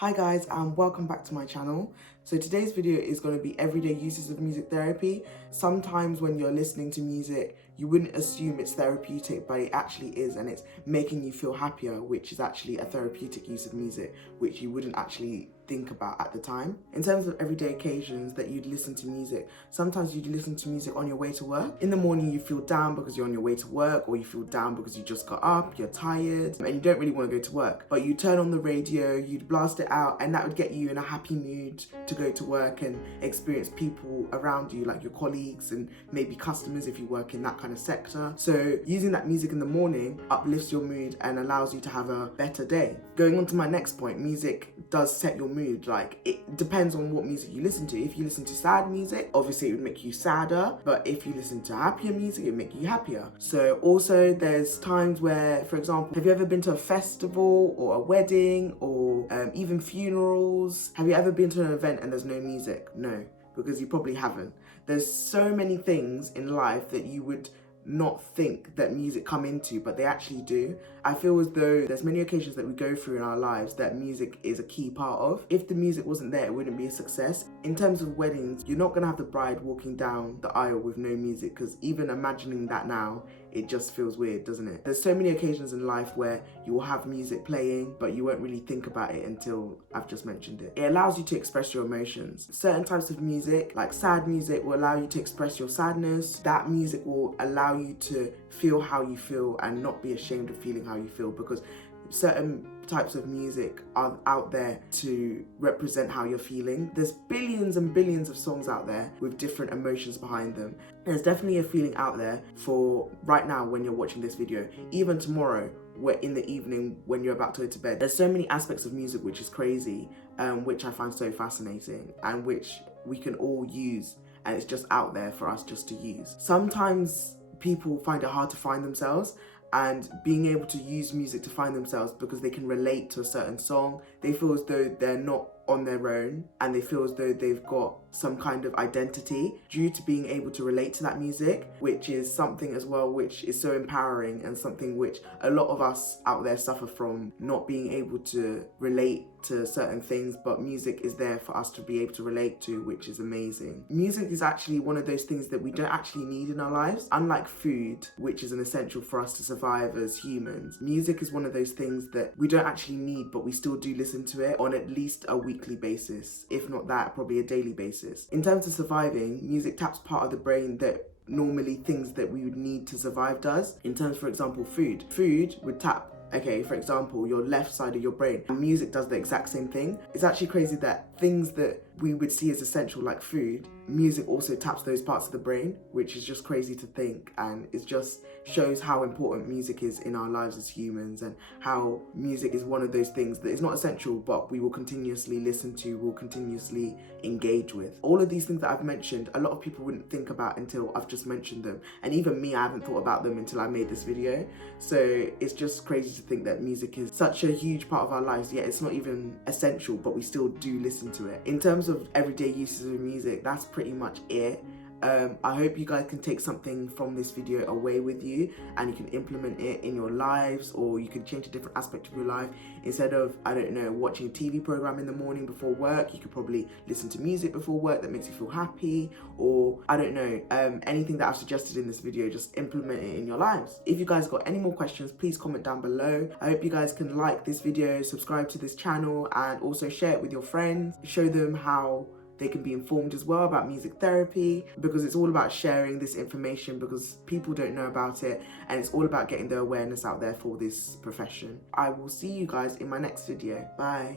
Hi guys and welcome back to my channel. So today's video is going to be everyday uses of music therapy. Sometimes when you're listening to music, you wouldn't assume it's therapeutic, but it actually is, and it's making you feel happier, which is actually a therapeutic use of music, which you wouldn't actually think about at the time. In terms of everyday occasions that you'd listen to music, sometimes you'd listen to music on your way to work. In the morning you feel down because you're on your way to work, or you feel down because you just got up, you're tired, and you don't really want to go to work. But you turn on the radio, you'd blast it out, and that would get you in a happy mood to go to work and experience people around you, like your colleagues and maybe customers if you work in that kind of sector. So using that music in the morning uplifts your mood and allows you to have a better day. Going on to my next point, music does set your mood. Like, it depends on what music you listen to. If you listen to sad music, obviously it would make you sadder, but if you listen to happier music, it would make you happier. So also there's times where, for example, have you ever been to a festival or a wedding or even funerals? Have you ever been to an event and there's no music? No, because you probably haven't. There's so many things in life that you would not think that music come into, but they actually do. I feel as though there's many occasions that we go through in our lives that music is a key part of. If the music wasn't there, it wouldn't be a success. In terms of weddings, you're not gonna have the bride walking down the aisle with no music, because even imagining that now, it just feels weird, doesn't it? There's so many occasions in life where you will have music playing, but you won't really think about it until I've just mentioned it. It allows you to express your emotions. Certain types of music, like sad music, will allow you to express your sadness. That music will allow you to feel how you feel and not be ashamed of feeling how you feel, because certain types of music are out there to represent how you're feeling. There's billions and billions of songs out there with different emotions behind them. There's definitely a feeling out there for right now when you're watching this video, even tomorrow, in the evening when you're about to go to bed. There's so many aspects of music which is crazy, which I find so fascinating and which we can all use, and it's just out there for us just to use. Sometimes people find it hard to find themselves, and being able to use music to find themselves because they can relate to a certain song, they feel as though they're not on their own, and they feel as though they've got some kind of identity due to being able to relate to that music, which is something as well which is so empowering, and something which a lot of us out there suffer from, not being able to relate to certain things, but music is there for us to be able to relate to, which is amazing. Music is actually one of those things that we don't actually need in our lives. Unlike food, which is an essential for us to survive as humans, music is one of those things that we don't actually need, but we still do listen to it on at least a weekly basis, if not that, probably a daily basis. In terms of surviving, music taps part of the brain that normally things that we would need to survive does. In terms, for example, food would tap, okay, for example, your left side of your brain, and music does the exact same thing. It's actually crazy that things that we would see as essential, like food, music also taps those parts of the brain, which is just crazy to think, and it just shows how important music is in our lives as humans, and how music is one of those things that is not essential, but we will continuously listen to, will continuously engage with. All of these things that I've mentioned, a lot of people wouldn't think about until I've just mentioned them, and even me, I haven't thought about them until I made this video. So it's just crazy to think that music is such a huge part of our lives, yet it's not even essential, but we still do listen to it. In terms of everyday uses of music, that's pretty much it. I hope you guys can take something from this video away with you, and you can implement it in your lives, or you can change a different aspect of your life. Instead of, I don't know, watching a TV program in the morning before work, you could probably listen to music before work that makes you feel happy, or I don't know, anything that I've suggested in this video, just implement it in your lives. If you guys got any more questions, please comment down below. I hope you guys can like this video, subscribe to this channel, and also share it with your friends. Show them how they can be informed as well about music therapy, because it's all about sharing this information, because people don't know about it, and it's all about getting the awareness out there for this profession. I will see you guys in my next video. Bye.